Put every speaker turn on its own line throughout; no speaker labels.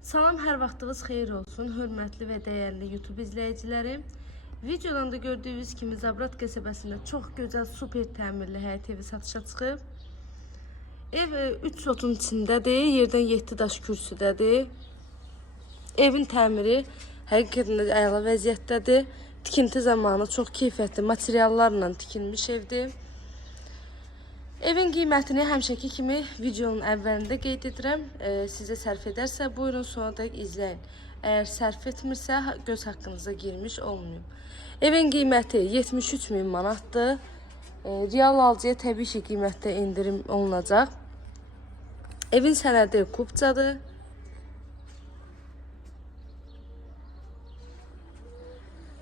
Salam, hər vaxtınız xeyir olsun, hörmətli və dəyərli YouTube izləyiciləri. Videodan da gördüyünüz kimi Zabrat qəsəbəsində çox gözəl, super təmirli həyət evi satışa çıxıb. Ev 3 sotun içindədir, yerdən 7 daş kürsüdədir. Evin təmiri həqiqətən də əla vəziyyətdədir. Tikinti zamanı çox keyfiyyətli materiallarla tikilmiş evdir. Evin qiymətini həmişəki kimi videonun əvvəlində qeyd edirəm. E, sizə sərf edərsə, buyurun sonra da izləyin. Əgər sərf etmirsə, göz haqqınıza girmiş olmayın. Evin qiyməti 73 min manatdır. E, real alıcıya təbii ki, qiymətdə endirim olunacaq. Evin sənədi kupcadır.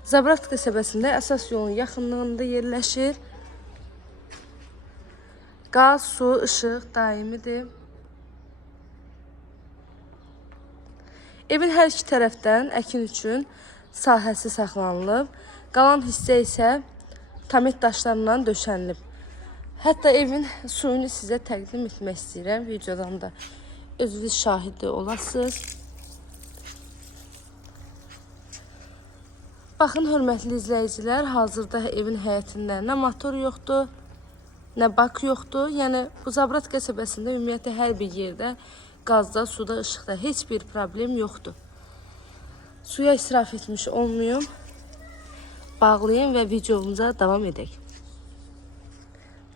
Zabrat qəsəbəsində əsas yolun yaxınlığında yerləşir. Qaz, su, işıq daimidir. Evin hər iki tərəfdən əkin üçün sahəsi saxlanılıb. Qalan hissə isə tamet daşlarla döşənilib. Hətta evin suyunu sizə təqdim etmək istəyirəm videodan da. Özünüz şahidi olasınız. Baxın hörmətli izləyicilər, hazırda evin həyətində nə motor yoxdur, nə bak yoxdur. Yəni bu Zabrat qəsəbəsində ümumiyyətlə hər bir yerdə qazda, suda, işıqda heç bir problem yoxdur. Suya israf etmiş olmayım. Bağlayın və videomuza davam edək.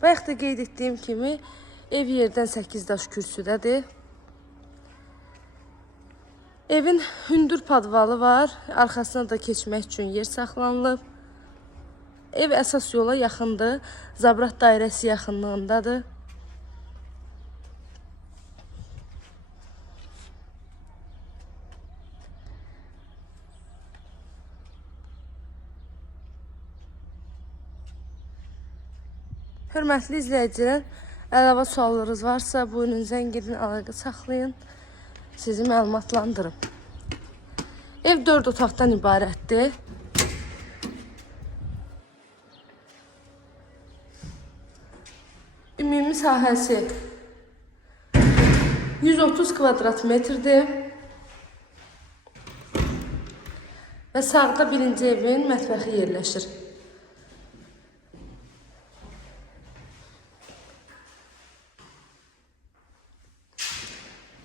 Bayaq da qeyd etdiyim kimi ev yerdən 8 daş kürsüdədir. Evin hündür padvalı var. Arxasına da keçmək üçün yer saxlanılıb. Ev əsas yola yaxındır. Zabrat dairəsi yaxınlığındadır. Hörmətli izləyicilər, əlavə suallarınız varsa, buyurun zəng edin, əlaqə saxlayın. Sizi məlumatlandırım. Ev 4 otaqdan ibarətdir. Ümumi sahəsi 130 kvadrat metrdir. Və sağda birinci evin mətbəxi yerləşir.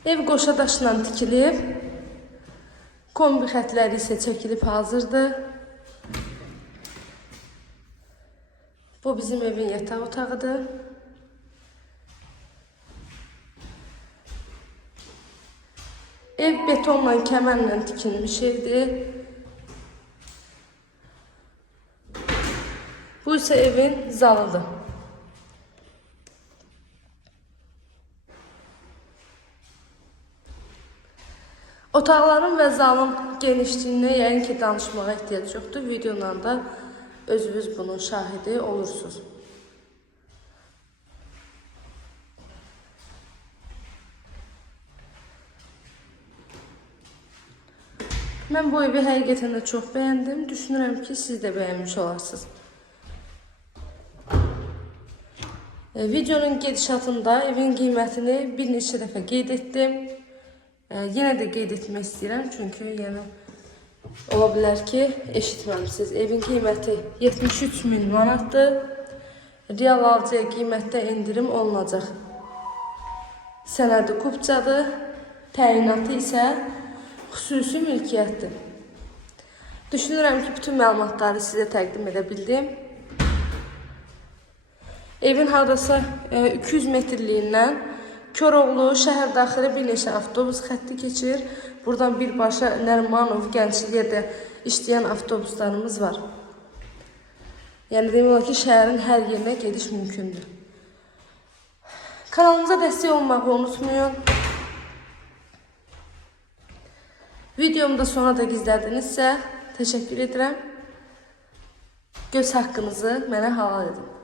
Ev qoşa daşla tikilib. Kombi xətləri isə çəkilib hazırdır. Bu bizim evin yataq otağıdır. Ev betonla, kəmərlə tikilmiş evdir. Bu isə evin zalıdır. Otaqların və zalın genişliyinə yəqin ki, danışmağa ehtiyac yoxdur. Videola da özünüz bunun şahidi olursunuz. Mən bu evi həqiqətən də çox bəyəndim. Düşünürəm ki, siz də bəyənmiş olarsınız. E, videonun gedişatında evin qiymətini bir neçə dəfə qeyd etdim. E, yenə də qeyd etmək istəyirəm, çünki yəni ola bilər ki, eşitməmisiniz. Evin qiyməti 73 min manatdır. Real alıcıya qiymətdə endirim olunacaq. Sənədi kupcadır, təyinatı isə xüsusi mülkiyyətdir. Düşünürəm ki, bütün məlumatları sizə təqdim edə bildim. Evin hardasa e, 200 metrliyindən Köroğlu şəhər daxili bir neçə avtobus xətti keçir. Buradan birbaşa Nərmanov, Gəncliyə işləyən avtobuslarımız var. Yəni demək olar ki, şəhərin hər yerinə gediş mümkündür. Kanalımıza dəstək olmağı unutmayın. Videomu da sona da gizlədinizsə, təşəkkür edirəm. Göz haqqınızı mənə halal edin.